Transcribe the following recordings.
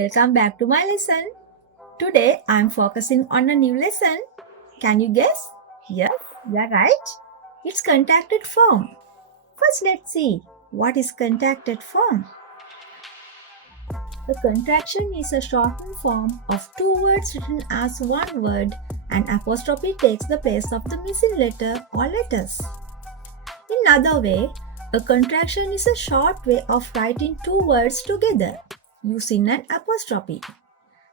Welcome back to my lesson. Today I am focusing on a new lesson. Can you guess? Yes, you are right. It's contracted form. First, let's see what is contracted form. The contraction is a shortened form of two words written as one word, and apostrophe takes the place of the missing letter or letters. In other way, a contraction is a short way of writing two words together using an apostrophe.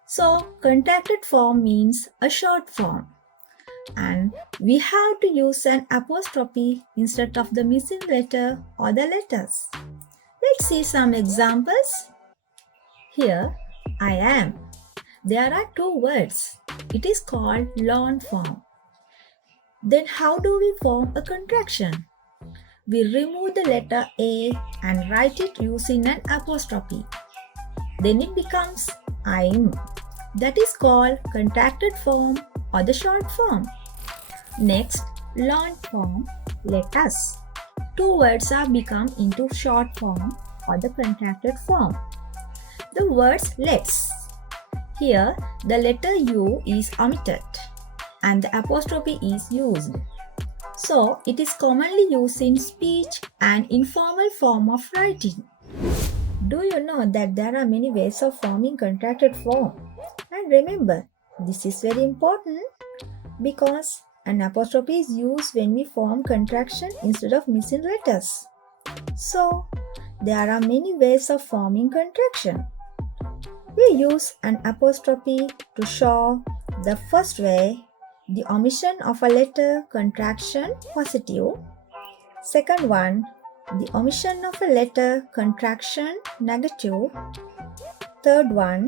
So, contracted form means a short form. And we have to use an apostrophe instead of the missing letter or the letters. Let's see some examples. Here, I am. There are two words. It is called long form. Then how do we form a contraction? We remove the letter A and write it using an apostrophe. Then it becomes I'm. That is called contracted form or the short form. Next, long form, let us. Two words are become into short form or the contracted form. The words let's. Here, the letter U is omitted and the apostrophe is used. So, it is commonly used in speech and informal form of writing. Do you know that there are many ways of forming contracted form? And remember, this is very important because an apostrophe is used when we form contraction instead of missing letters. So, there are many ways of forming contraction. We use an apostrophe to show the first way, the omission of a letter, contraction, positive. Second one, the omission of a letter, contraction, negative. Third one,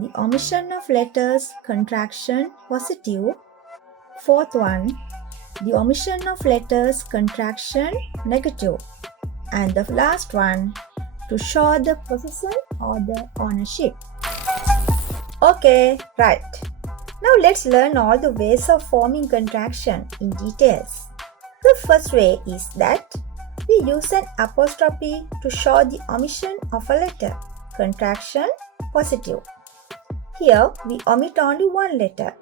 the omission of letters, contraction, positive. Fourth one, the omission of letters, contraction, negative. And the last one, to show the possession or the ownership. Okay, right. Now let's learn all the ways of forming contraction in details. The first way is that we use an apostrophe to show the omission of a letter, contraction, positive. Here we omit only one letter.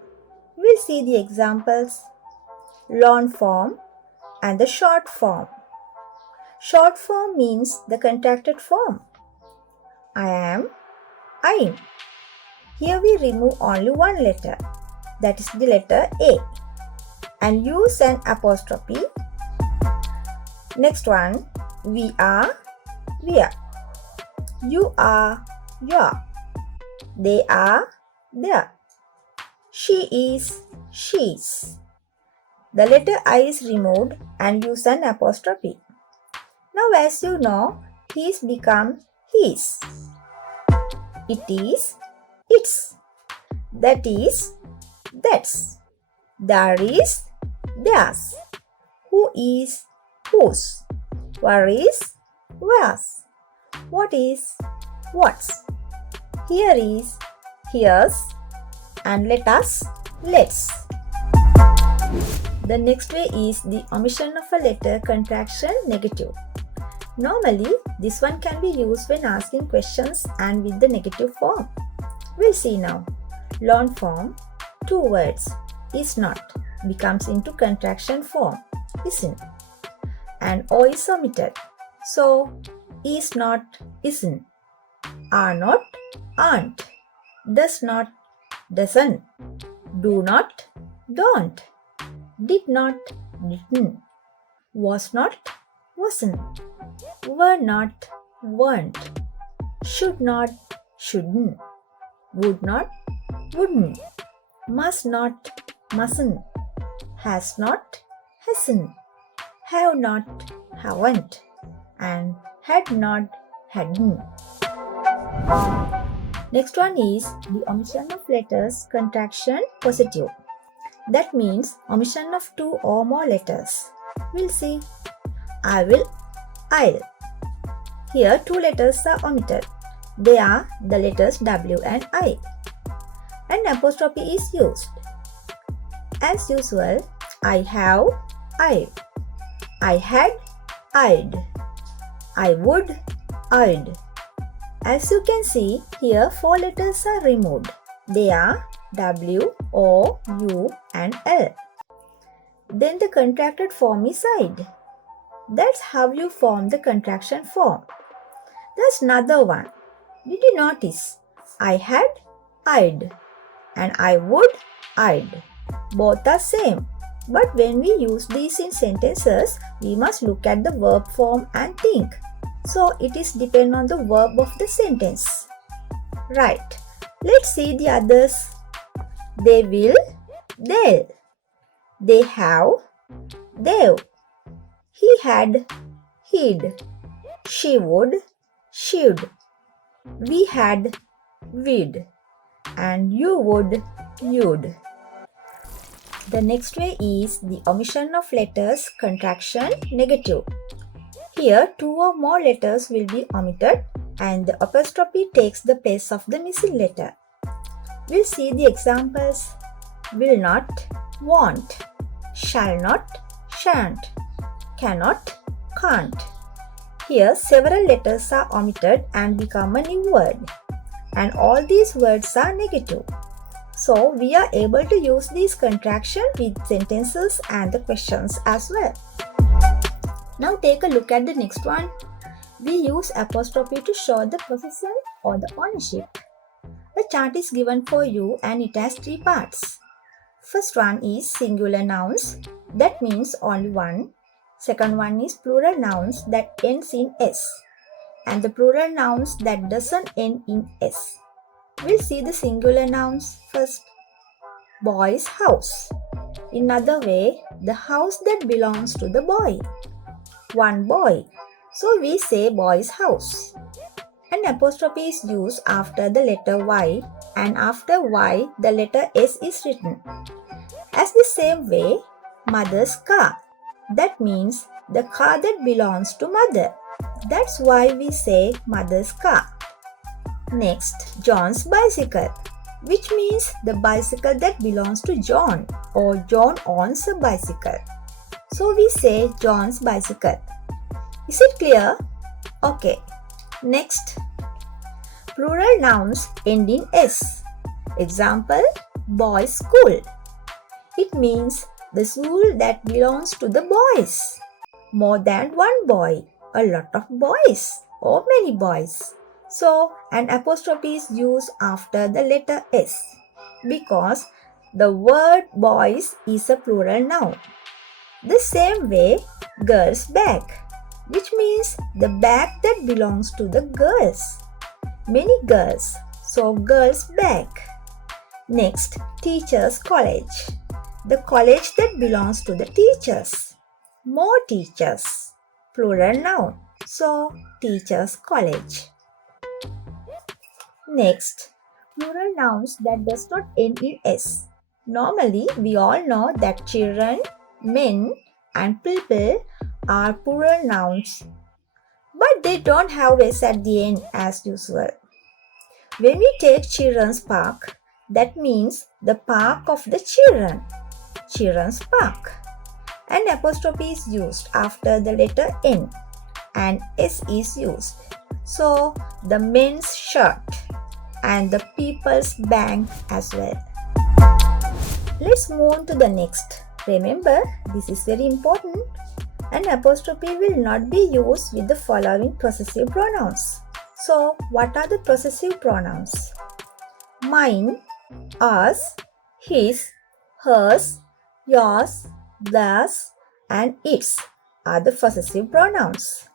We'll see the examples, long form and the short form. Short form means the contracted form. I am, I'm. Here we remove only one letter, that is the letter A, and use an apostrophe. Next one, we are, we are. You are, you are. They are, they are. She is, she is. The letter I is removed and use an apostrophe. Now as you know, he's become his. It is, it's. That is, that's. There is, theirs. Who is, whose. Where is, where's. What is, what's. Here is, here's. And let us, let's. The next way is the omission of a letter, contraction, negative. Normally, this one can be used when asking questions and with the negative form. We'll see now. Long form, two words, is not, becomes into contraction form, isn't. And O is omitted. So, is not, isn't. Are not, aren't. Does not, doesn't. Do not, don't. Did not, didn't. Was not, wasn't. Were not, weren't. Should not, shouldn't. Would not, wouldn't. Must not, mustn't. Has not, hasn't. Have not, haven't. And had not, hadn't. Next one is the omission of letters, contraction, positive. That means omission of two or more letters. We'll see. I will, I'll. Here two letters are omitted. They are the letters W and I. An apostrophe is used. As usual, I have, I've. I had, I'd. I would, I'd. As you can see, here 4 letters are removed. They are W, O, U and L. Then the contracted form is I'd. That's how you form the contraction form. There's another one. Did you notice? I had, I'd, and I would, I'd. Both are same. But when we use these in sentences, we must look at the verb form and think. So it is depend on the verb of the sentence. Right. Let's see the others. They will, they'll. They have, they've. He had, he'd. She would, she'd. We had, we'd. And you would, you'd. The next way is the omission of letters, contraction, negative. Here, 2 or more letters will be omitted and the apostrophe takes the place of the missing letter. We'll see the examples. Will not, won't. Shall not, shan't. Cannot, can't. Here, several letters are omitted and become a new word. And all these words are negative. So, we are able to use these contractions with sentences and the questions as well. Now take a look at the next one. We use apostrophe to show the possession or the ownership. A chart is given for you and it has 3 parts. First one is singular nouns, that means only one. Second one is plural nouns that ends in S. And the plural nouns that doesn't end in S. We'll see the singular nouns first. Boy's house. In other way, the house that belongs to the boy. One boy. So we say boy's house. An apostrophe is used after the letter Y and after Y the letter S is written. As the same way, mother's car. That means the car that belongs to mother. That's why we say mother's car. Next, John's bicycle, which means the bicycle that belongs to John or John owns a bicycle. So we say John's bicycle. Is it clear? Okay. Next, plural nouns end in S. Example, boys' school. It means the school that belongs to the boys. More than one boy, a lot of boys, or many boys. So, an apostrophe is used after the letter S because the word boys is a plural noun. The same way, girl's bag, which means the bag that belongs to the girls. Many girls, so girl's bag. Next, teacher's college. The college that belongs to the teachers. More teachers, plural noun, so teacher's college. Next, plural nouns that does not end in S. Normally, we all know that children, men and people are plural nouns, but they don't have S at the end as usual. When we take children's park, that means the park of the children, children's park. An apostrophe is used after the letter N and S is used. So, the men's shirt and the people's bank as well. Let's move on to the next. Remember, this is very important. An apostrophe will not be used with the following possessive pronouns. So, what are the possessive pronouns? Mine, ours, his, hers, yours, theirs, and its are the possessive pronouns.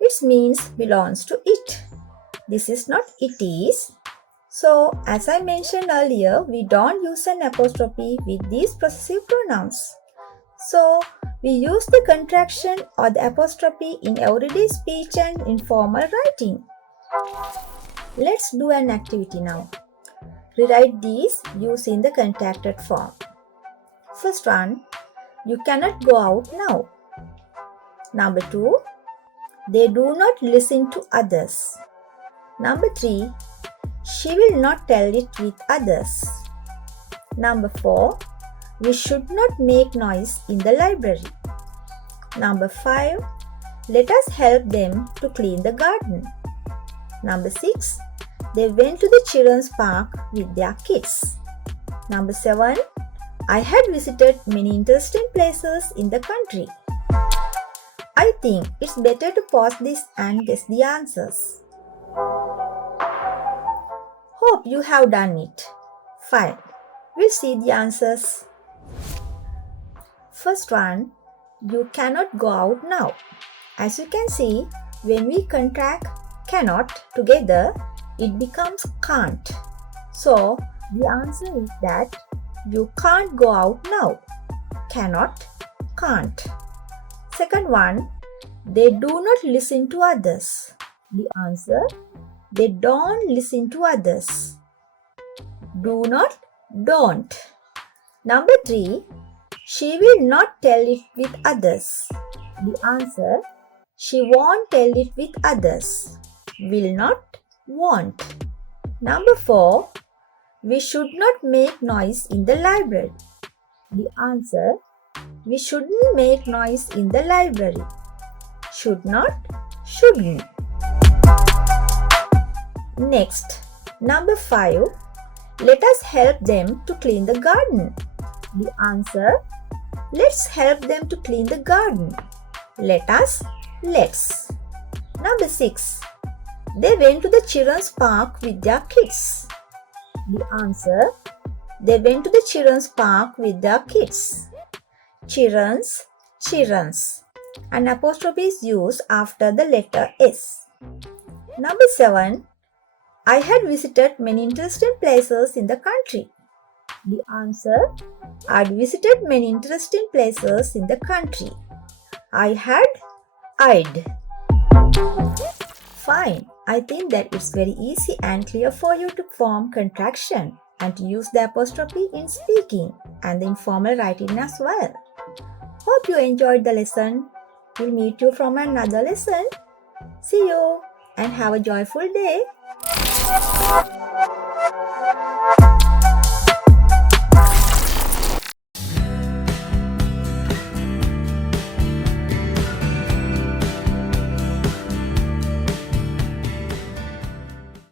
It means belongs to it. This is not it is. So, as I mentioned earlier, we don't use an apostrophe with these possessive pronouns. So, we use the contraction or the apostrophe in everyday speech and informal writing. Let's do an activity now. Rewrite these using the contracted form. First one, you cannot go out now. Number 2, they do not listen to others. Number 3, she will not tell it with others. Number 4, we should not make noise in the library. Number 5, let us help them to clean the garden. Number 6. They went to the children's park with their kids. Number 7. I had visited many interesting places in the country. I think it's better to pause this and guess the answers. Hope you have done it. Fine. We'll see the answers. First one, you cannot go out now. As you can see, when we contract cannot together, it becomes can't. So, the answer is that you can't go out now. Cannot, can't. Second one, they do not listen to others. The answer, they don't listen to others. Do not, don't. Number 3, she will not tell it with others. The answer, she won't tell it with others. Will not, won't. Number 4, we should not make noise in the library. The answer, we shouldn't make noise in the library. Should not, shouldn't. Next, number 5, let us help them to clean the garden. The answer, let's help them to clean the garden. Let us, let's. Number 6, they went to the children's park with their kids. The answer, they went to the children's park with their kids. Children's, children's. An apostrophe is used after the letter S. Number 7, I had visited many interesting places in the country. The answer, I'd visited many interesting places in the country. I had, I'd. Fine. I think that it's very easy and clear for you to form contraction and to use the apostrophe in speaking and the informal writing as well. Hope you enjoyed the lesson. We'll meet you from another lesson. See you and have a joyful day.